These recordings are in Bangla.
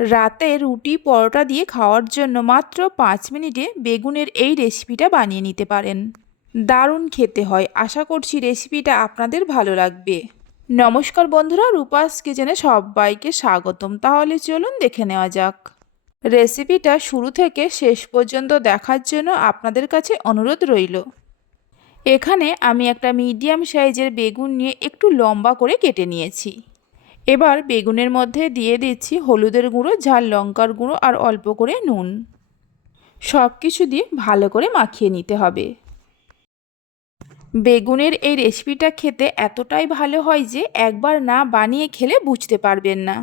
রাতে রুটি পরোটা দিয়ে খাওয়ার জন্য মাত্র পাঁচ মিনিটে বেগুনের এই রেসিপিটা বানিয়ে নিতে পারেন। দারুণ খেতে হয়। আশা করছি রেসিপিটা আপনাদের ভালো লাগবে। নমস্কার বন্ধুরা, রূপাস কিচেনে সবাইকে স্বাগতম। তাহলে চলুন দেখে নেওয়া যাক। রেসিপিটা শুরু থেকে শেষ পর্যন্ত দেখার জন্য আপনাদের কাছে অনুরোধ রইল। এখানে আমি একটা মিডিয়াম সাইজের বেগুন নিয়ে একটু লম্বা করে কেটে নিয়েছি। এবার বেগুনের মধ্যে দিয়ে দিচ্ছি হলুদের গুঁড়ো, ঝাল লঙ্কার গুঁড়ো আর অল্প করে নুন। সব কিছু দিয়ে ভালো করে মাখিয়ে নিতে হবে। বেগুনের এই রেসিপিটা খেতে এতটাই ভালো হয় যে একবার না বানিয়ে খেলে বুঝতে পারবেন না।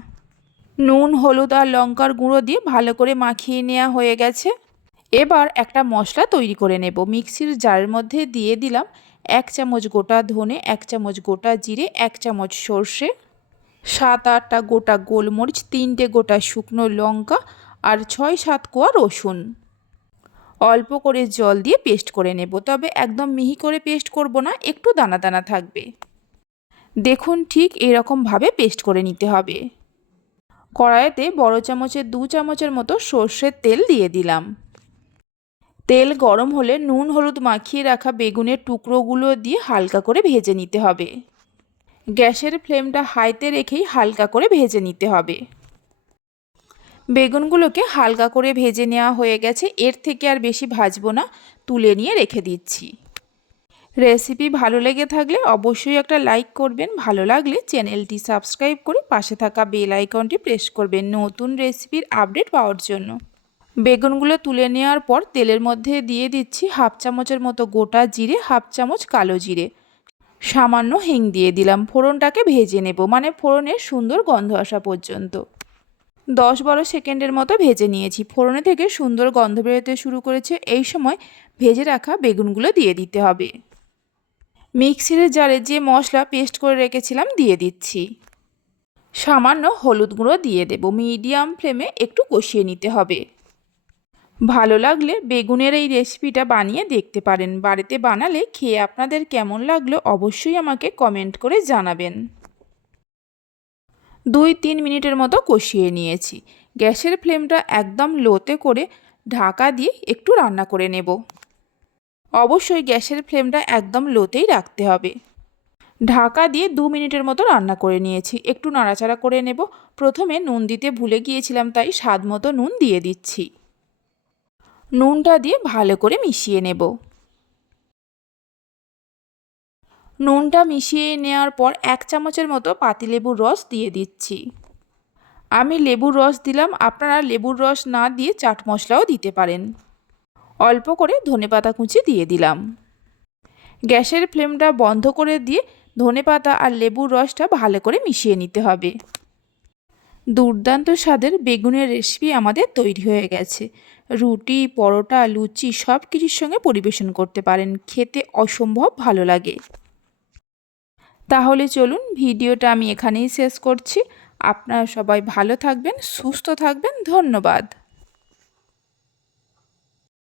নুন, হলুদ আর লঙ্কার গুঁড়ো দিয়ে ভালো করে মাখিয়ে নেওয়া হয়ে গেছে। এবার একটা মশলা তৈরি করে নেব। মিক্সির জারের মধ্যে দিয়ে দিলাম এক চামচ গোটা ধনে, এক চামচ গোটা জিরে, এক চামচ সর্ষে। সাত আটটা গোটা গোলমরিচ, তিনটে গোটা শুকনো লঙ্কা আর ছয় সাত কোয়া রসুন। অল্প করে জল দিয়ে পেস্ট করে নেব, তবে একদম মিহি করে পেস্ট করব না, একটু দানা দানা থাকবে। দেখুন ঠিক এরকমভাবে পেস্ট করে নিতে হবে। কড়াইতে বড় চামচের দু চামচের মতো সর্ষের তেল দিয়ে দিলাম। তেল গরম হলে নুন, হলুদ মাখিয়ে রাখা বেগুনের টুকরোগুলো দিয়ে হালকা করে ভেজে নিতে হবে। গ্যাসের ফ্লেমটা হাইতে রেখেই হালকা করে ভেজে নিতে হবে। বেগুনগুলোকে হালকা করে ভেজে নেওয়া হয়ে গেছে। এর থেকে আর বেশি ভাজবো না, তুলে নিয়ে রেখে দিচ্ছি। রেসিপি ভালো লেগে থাকলে অবশ্যই একটা লাইক করবেন, ভালো লাগলে চ্যানেলটি সাবস্ক্রাইব করে পাশে থাকা বেল আইকনটি প্রেস করবেন নতুন রেসিপির আপডেট পাওয়ার জন্য। বেগুনগুলো তুলে নেওয়ার পর তেলের মধ্যে দিয়ে দিচ্ছি হাফ চামচের মতো গোটা জিরে, হাফ চামচ কালো জিরে। সামান্য হিং দিয়ে দিলাম। ফোড়নটাকে ভেজে নেব মানে ফোড়নের সুন্দর গন্ধ আসা পর্যন্ত। দশ বারো সেকেন্ডের মতো ভেজে নিয়েছি। ফোড়নে থেকে সুন্দর গন্ধ বেরোতে শুরু করেছে। এই সময় ভেজে রাখা বেগুনগুলো দিয়ে দিতে হবে। মিক্সির জারে যে মশলা পেস্ট করে রেখেছিলাম দিয়ে দিচ্ছি। সামান্য হলুদ গুঁড়ো দিয়ে দেব। মিডিয়াম ফ্লেমে একটু কষিয়ে নিতে হবে। ভালো লাগলে বেগুনের এই রেসিপিটা বানিয়ে দেখতে পারেন। বাড়িতে বানালে খেয়ে আপনাদের কেমন লাগল অবশ্যই আমাকে কমেন্ট করে জানাবেন। দুই তিন মিনিটের মতো কষিয়ে নিয়েছি। গ্যাসের ফ্লেমটা একদম লোতে করে ঢাকা দিয়ে একটু রান্না করে নেব। অবশ্যই গ্যাসের ফ্লেমটা একদম লোতেই রাখতে হবে। ঢাকা দিয়ে দু মিনিটের মতো রান্না করে নিয়েছি। একটু নাড়াচাড়া করে নেব। প্রথমে নুন দিতে ভুলে গিয়েছিলাম, তাই স্বাদ মতো নুন দিয়ে দিচ্ছি। নুনটা দিয়ে ভালো করে মিশিয়ে নেব। নুনটা মিশিয়ে নেওয়ার পর এক চামচের মতো পাতিলেবুর রস দিয়ে দিচ্ছি। আমি লেবুর রস দিলাম, আপনারা লেবুর রস না দিয়ে চাট মশলাও দিতে পারেন। অল্প করে ধনেপাতা কুচি দিয়ে দিলাম। গ্যাসের ফ্লেমটা বন্ধ করে দিয়ে ধনেপাতা আর লেবুর রসটা ভালো করে মিশিয়ে নিতে হবে। দুর্দান্ত স্বাদের বেগুনের রেসিপি আমাদের তৈরি হয়ে গেছে। রুটি, পরোটা, লুচি সব কিছুর সঙ্গে পরিবেশন করতে পারেন। খেতে অসম্ভব ভালো লাগে। তাহলে চলুন ভিডিওটা আমি এখানেই শেষ করছি। আপনারা সবাই ভালো থাকবেন, সুস্থ থাকবেন। ধন্যবাদ।